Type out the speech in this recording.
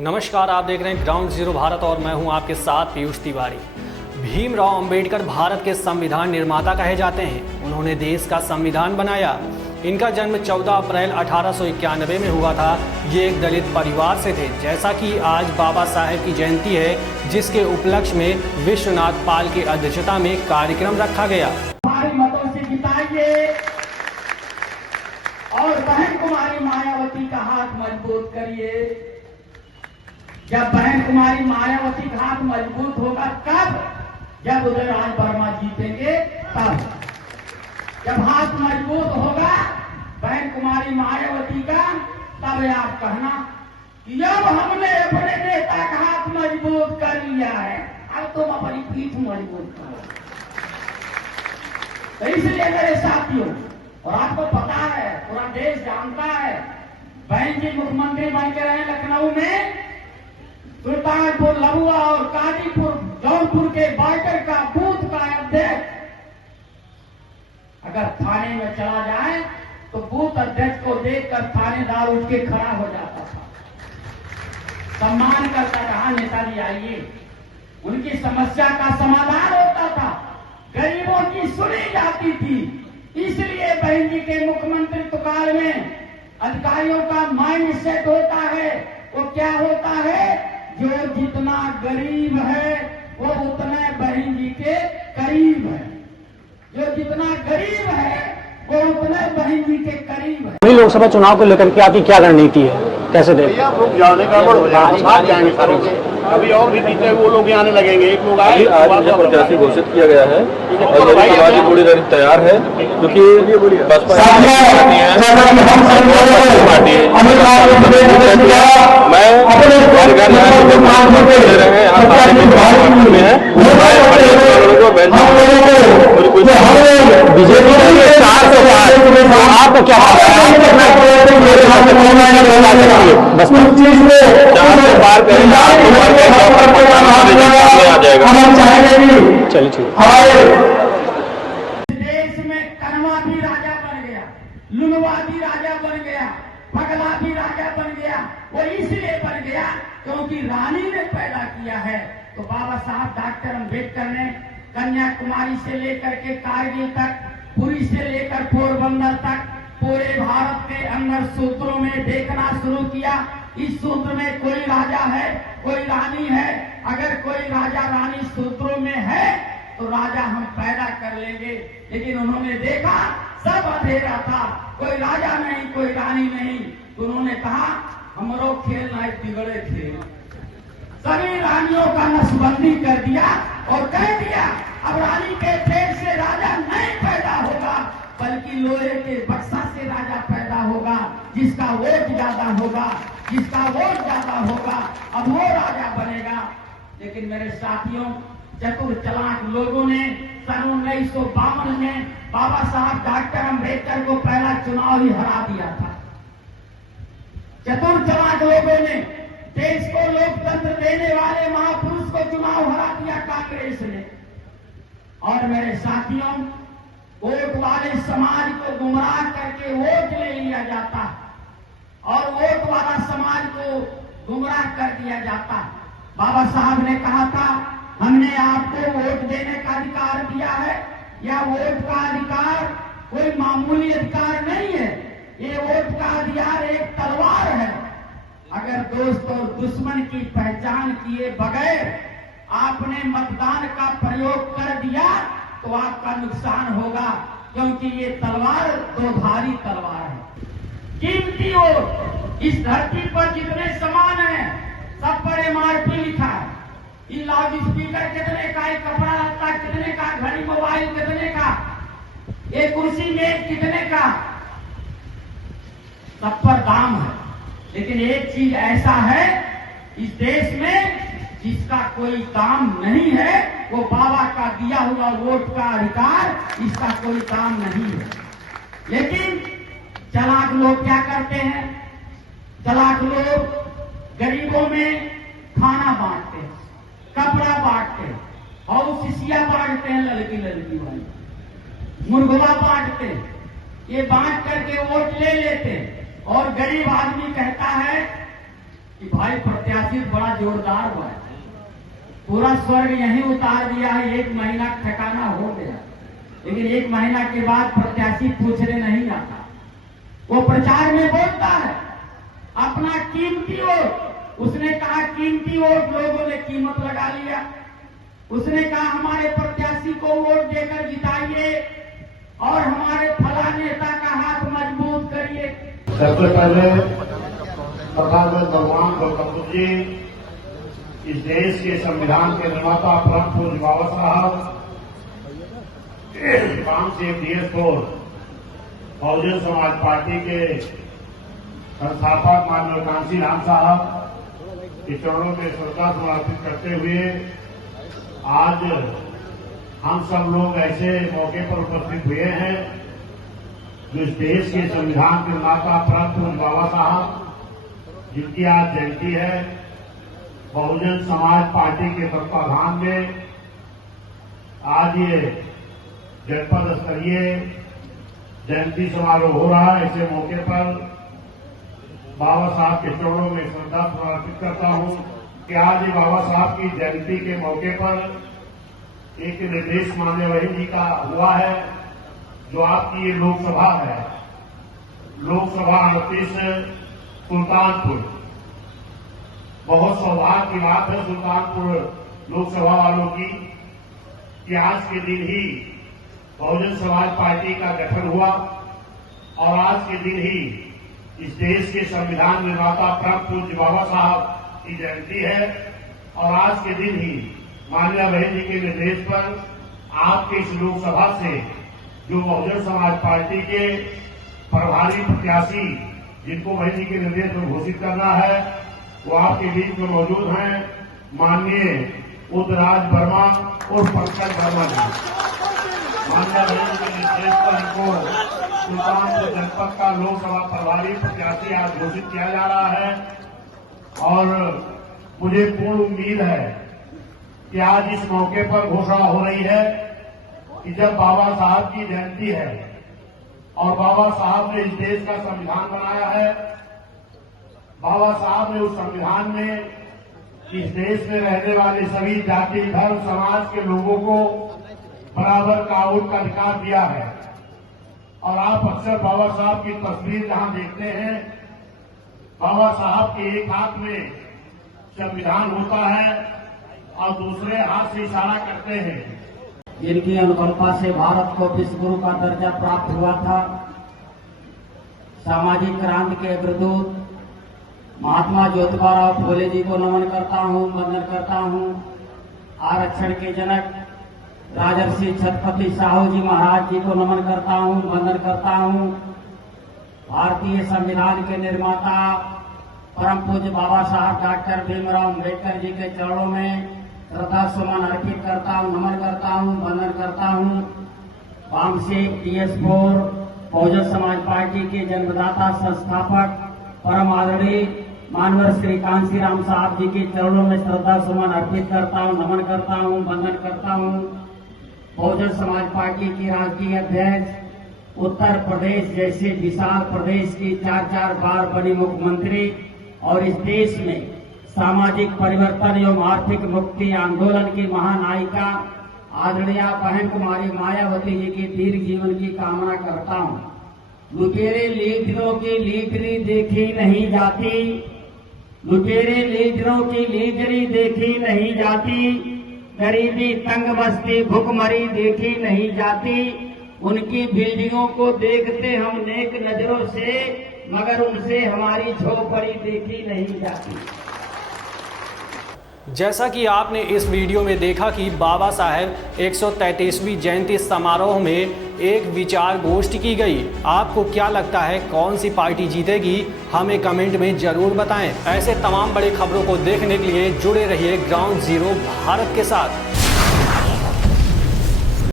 नमस्कार, आप देख रहे हैं ग्राउंड जीरो भारत और मैं हूं आपके साथ पीयूष तिवारी। भीमराव अंबेडकर भारत के संविधान निर्माता कहे जाते हैं। उन्होंने देश का संविधान बनाया। इनका जन्म 14 अप्रैल 1891 में हुआ था। ये एक दलित परिवार से थे। जैसा कि आज बाबा साहेब की जयंती है, जिसके उपलक्ष्य में विश्वनाथ पाल की अध्यक्षता में कार्यक्रम रखा गया। भारी मतों से जिताइए और बहन कुमारी मायावती का हाथ मजबूत करिए। जब बहन कुमारी मायावती का हाथ मजबूत होगा कब? जब उदयराज वर्मा जीतेंगे तब। जब हाथ मजबूत होगा बहन कुमारी मायावती का, तब आप कहना कि जब हमने अपने नेता का हाथ मजबूत कर लिया है, अब तुम अपनी पीठ मजबूत करो। तो इसलिए मेरे साथियों, और आपको पता है, पूरा देश जानता है, बहन जी मुख्यमंत्री बन के रहे लखनऊ में। सुल्तानपुर, लबुआ और काजीपुर, जौनपुर के बॉर्डर का बूथ का अध्यक्ष अगर थाने में चला जाए तो बूथ अध्यक्ष को देखकर थानेदार उठ के खड़ा हो जाता था, सम्मान करता रहा, नेताजी आइए। उनकी समस्या का समाधान होता था, गरीबों की सुनी जाती थी। इसलिए बहन जी के मुख्यमंत्रित्व काल में अधिकारियों का माइंड सेट होता है। वो क्या होता है? जो जितना गरीब है वो उतने बहन जी के करीब है। जो जितना गरीब है वो उतने बहन जी के करीब है। लोकसभा चुनाव को लेकर के आपकी क्या रणनीति है, कैसे देखते हैं? लोग जाने का जाएंगे सारे, अभी और भी पीछे वो लोग आने लगेंगे। एक लोग आए, आज मुझे प्रत्याशी घोषित किया गया है और मेरी समाज पूरी रणनीति तैयार है, क्योंकि बसपा पार्टी है, मैं दे रहे हैं यहाँ सारे में है, बीजेपी आपको क्या बस 4 से पार करेंगे, आ जाएगा। चलिए ठीक। देश में कनवा भी राजा बन गया, लुनवा भी राजा बन गया, पगला भी राजा बन गया। वो इसलिए बन गया क्योंकि रानी ने पैदा किया है। तो बाबा साहब डॉक्टर अम्बेडकर ने कन्याकुमारी से लेकर के कारगिल तक, पुरी से लेकर पोरबंदर तक पूरे भारत के अंदर सूत्रों में देखना शुरू किया। इस सूत्र में कोई राजा है, कोई रानी है। अगर कोई राजा रानी सूत्रों में है तो राजा हम पैदा कर लेंगे। लेकिन उन्होंने देखा सब अंधेरा था, कोई राजा नहीं, कोई रानी नहीं। तो उन्होंने कहा हमरो खेल नहीं बिगड़े खेल। सभी रानियों का नसबंदी कर दिया और कह दिया अब रानी के पेट से राजा नहीं पैदा होगा, बल्कि लोहे के बक्सा से राजा पैदा होगा। जिसका वोट ज्यादा होगा, जिसका वोट ज्यादा होगा, अब वो राजा बनेगा। लेकिन मेरे साथियों, चतुर चालाक लोगों ने सन 1952 में बाबा साहब डॉक्टर अम्बेडकर को पहला चुनाव ही हरा दिया था। चतुर चालाक लोगों ने देश को लोकतंत्र देने वाले महापुरुष को चुनाव हरा दिया कांग्रेस ने। और मेरे साथियों, वोट वाले समाज को गुमराह करके वोट ले लिया जाता और वोट वाला समाज को गुमराह कर दिया जाता। बाबा साहब ने कहा था हमने आपको वोट देने का अधिकार दिया है। यह वोट का अधिकार कोई मामूली अधिकार नहीं है। ये वोट का अधिकार एक तलवार है। अगर दोस्त और दुश्मन की पहचान किए बगैर आपने मतदान का प्रयोग कर दिया तो आपका नुकसान होगा, क्योंकि ये तलवार दोधारी तलवार है। कीमती वोट इस धरती पर जितने समान है सब पर MRP लिखा है। ये लाउड स्पीकर कितने का, ये कपड़ा लत्ता कितने का, घड़ी मोबाइल कितने का, ये कुर्सी मेज कितने का, सब पर दाम है। लेकिन एक चीज ऐसा है इस देश में जिसका कोई दाम नहीं है, वो बाबा का दिया हुआ वोट का अधिकार, इसका कोई दाम नहीं है। लेकिन चालाक लोग क्या करते हैं? चालाक लोग गरीबों में खाना बांटते हैं, कपड़ा बांटते हैं, और शिशिया बांटते हैं, लड़की लड़की वाली मुर्गवा बांटते हैं। ये बांट करके वोट ले लेते हैं। और गरीब आदमी कहता है कि भाई प्रत्याशी बड़ा जोरदार बने, पूरा स्वर्ग यहीं उतार दिया है, 1 महीना ठिकाना हो गया, लेकिन 1 महीना के बाद प्रत्याशी पूछने नहीं आता। वो प्रचार में बोलता है अपना कीमती वोट, उसने कहा कीमती वोट लोगों ने कीमत लगा लिया। उसने कहा हमारे प्रत्याशी को वोट देकर जिताइए और हमारे फला नेता का हाथ मजबूत करिए। सबसे पहले प्रधानमंत्री भगवान गौतम बुद्ध जी, इस देश के संविधान के निर्माता परम पूज्य बाबा साहब, 5 से DS4 बहुजन समाज पार्टी के संस्थापक माननीय कांसी राम साहब के चरणों में श्रद्धा समर्पित करते हुए आज हम सब लोग ऐसे मौके पर उपस्थित हुए हैं जो इस देश के संविधान के निर्माता परम पूज्य बाबा साहब, जिनकी आज जयंती है, बहुजन समाज पार्टी के तत्वाधान में आज ये जनपद स्तरीय जयंती समारोह हो रहा है। ऐसे मौके पर बाबा साहब के चरणों में श्रद्धा समर्पित करता हूं कि आज ये बाबा साहब की जयंती के मौके पर एक निर्देश माननीय वहीद जी का हुआ है, जो आपकी ये लोकसभा है, लोकसभा 38 सुल्तानपुर। बहुत सौभाग्य की बात है सुल्तानपुर लोकसभा वालों की कि आज के दिन ही बहुजन समाज पार्टी का गठन हुआ और आज के दिन ही इस देश के संविधान निर्माता परम पूज्य बाबा साहब की जयंती है और आज के दिन ही माननीय वहीद जी के निर्देश पर आपके इस लोकसभा से जो बहुजन समाज पार्टी के प्रभारी प्रत्याशी, जिनको वहीद जी के निर्देश पर घोषित करना है, वो आपके बीच में मौजूद हैं, माननीय उदयराज वर्मा और पंकज वर्मा जी। माननीय वहीद जी के निर्देश पर इनको सुल्तानपुर जनपद का लोकसभा प्रभारी प्रत्याशी आज घोषित किया जा रहा है और मुझे पूर्ण उम्मीद है कि आज इस मौके पर घोषणा हो रही है कि जब बाबा साहब की जयंती है और बाबा साहब ने इस देश का संविधान बनाया है, बाबा साहब ने उस संविधान में इस देश में रहने वाले सभी जाति, धर्म, समाज के लोगों को बराबर का वोट का अधिकार दिया है। और आप अक्सर बाबा साहब की तस्वीर जहां देखते हैं, बाबा साहब के एक हाथ में संविधान होता है और दूसरे हाथ से इशारा करते हैं। जिनकी अनुकंपा से भारत को विश्व गुरु का दर्जा प्राप्त हुआ था, सामाजिक क्रांति के अग्रदूत महात्मा ज्योतिबा फूले जी को नमन करता हूं, वंदन करता हूं। आरक्षण के जनक राजर्षि छत्रपति साहू जी महाराज जी को नमन करता हूं, वंदन करता हूं। भारतीय संविधान के निर्माता परम पूज्य बाबा साहब डॉक्टर भीमराव अम्बेडकर जी के चरणों में श्रद्धा सुमन अर्पित करता हूं, नमन करता हूं, वंदन करता हूं। वामसी DS4 बहुजन समाज पार्टी के जन्मदाता संस्थापक परम आदरणीय मानवर श्री कांसी राम साहब जी के चरणों में श्रद्धा सुमन अर्पित करता हूं, नमन करता हूं, वंदन करता हूं। बहुजन समाज पार्टी की राष्ट्रीय अध्यक्ष, उत्तर प्रदेश जैसे विशाल प्रदेश की 4 बार बनी मुख्यमंत्री और इस देश में सामाजिक परिवर्तन एवं आर्थिक मुक्ति आंदोलन की महानायिका आदरणीय बहन कुमारी मायावती जी के दीर्घ जीवन की कामना करता हूं। लुटेरे लीडरों की लीडरी देखी नहीं जाती, लुटेरे लीडरों की लीडरी देखी नहीं जाती, गरीबी तंग बस्ती भुखमरी देखी नहीं जाती। उनकी बिल्डिंगों को देखते हम नेक नजरों से, मगर उनसे हमारी झोपड़ी देखी नहीं जाती। जैसा कि आपने इस वीडियो में देखा कि बाबा साहेब 133वीं जयंती समारोह में एक विचार गोष्ठी की गई। आपको क्या लगता है कौन सी पार्टी जीतेगी? हमें कमेंट में जरूर बताएं। ऐसे तमाम बड़ी खबरों को देखने के लिए जुड़े रहिए ग्राउंड जीरो भारत के साथ।